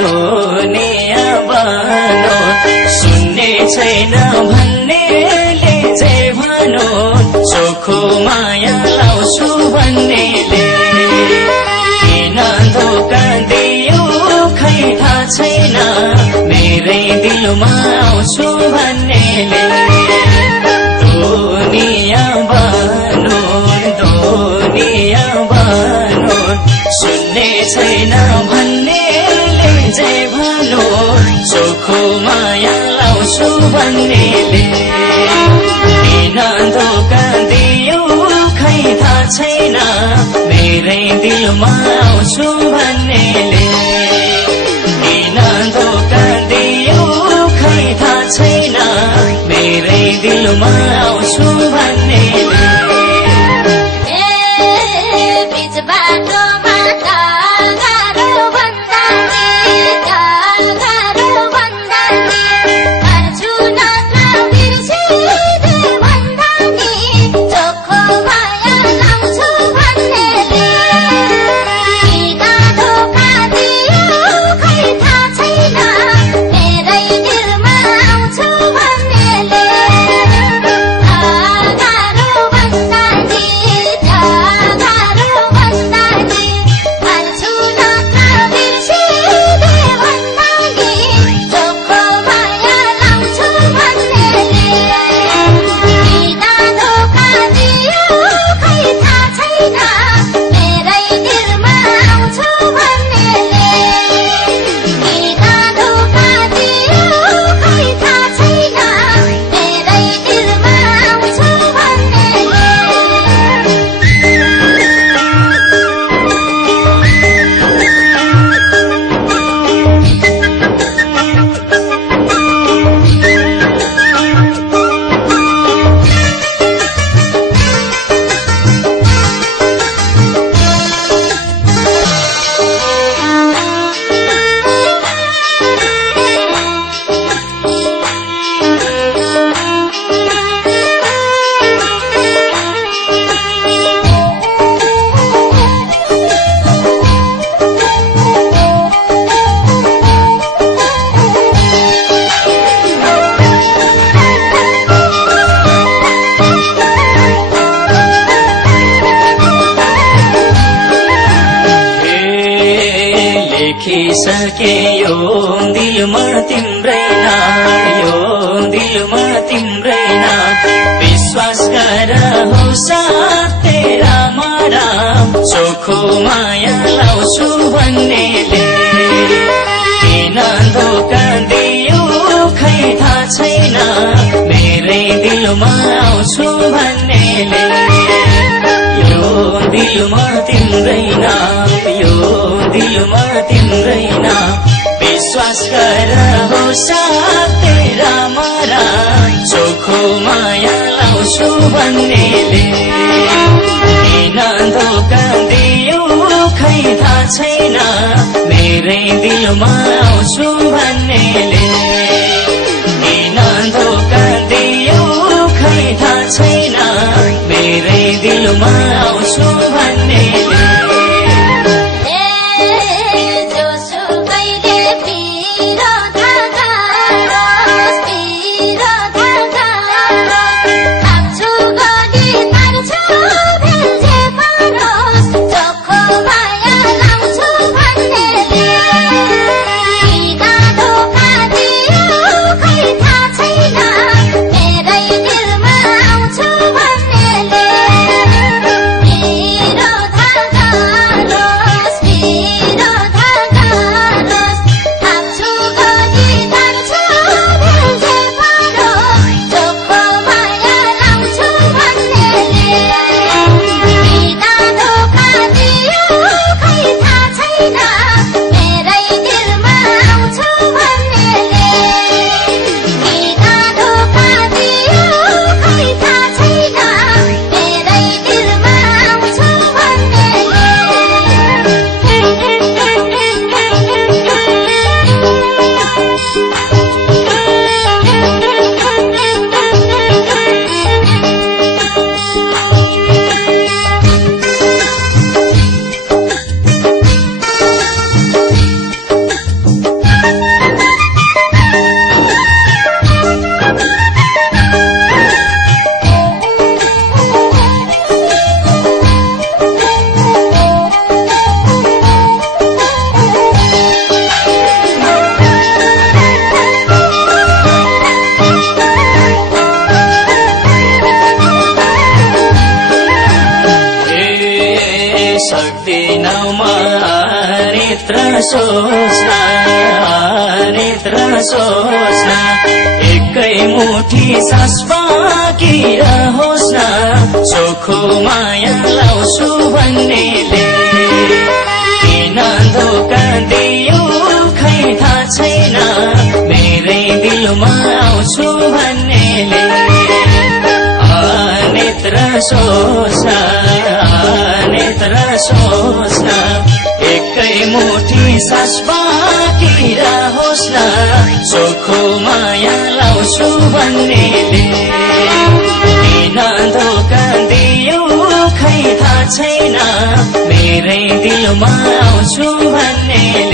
दुनिया बनो सुन्ने छैन भन्नेले चाहिँ भनो चोखो माया लाउँछु भन्नेले किन धोका दियो खै थाहा छैन मेरै दिलमा आउँछु भन्नेले दुनिया बनो सुन्ने छैन भन्नेले चाहिँ भनो चोखो माया लाउँछु भन्नेले किन धोका दियो खै थाहा छैन मेरै दिलमा आउँछु भन्नेले किन धोका दियो खै थाहा छैन मेरै दिलमा आउँछु भन्नेले सके यो दिलमा तिम्रै नाम यो दिलमा तिम्रै नाम विश्वास गर हो साथ तेरा मारा चोखो माया लाउँछु भन्नेले किन धोका दियो खै थाहा छैन मेरै दिलमा आउँछु भन्नेले यो दिलमा तिम्रै नाम यो दिलमा तिम्रै नाम विश्वास गर हो साथ तेरा मारा चोखो माया लाउँछु भन्नेले किन धोका दियो खै थाहा छैन मेरै दिलमा आउँछु भन्नेले किन धोका दियो खै थाहा छैन मेरै दिलमा आउँछु भन्नेले Let's go. सोच्न नेत्र सोच्न एकै मुठी सास बाँकी रहोस् न चोखो माया लाउँछु भन्नेले किन धोका दियो खै थाहा छैन मेरै दिलमा आउँछु भन्नेले नेत्र सोच्न एकै मुठी सास बाँकी रहोस् न चोखो माया लाउँछु भन्नेले किन धोका दियो खै थाहा छैन मेरै दिलमा आउँछु भन्नेले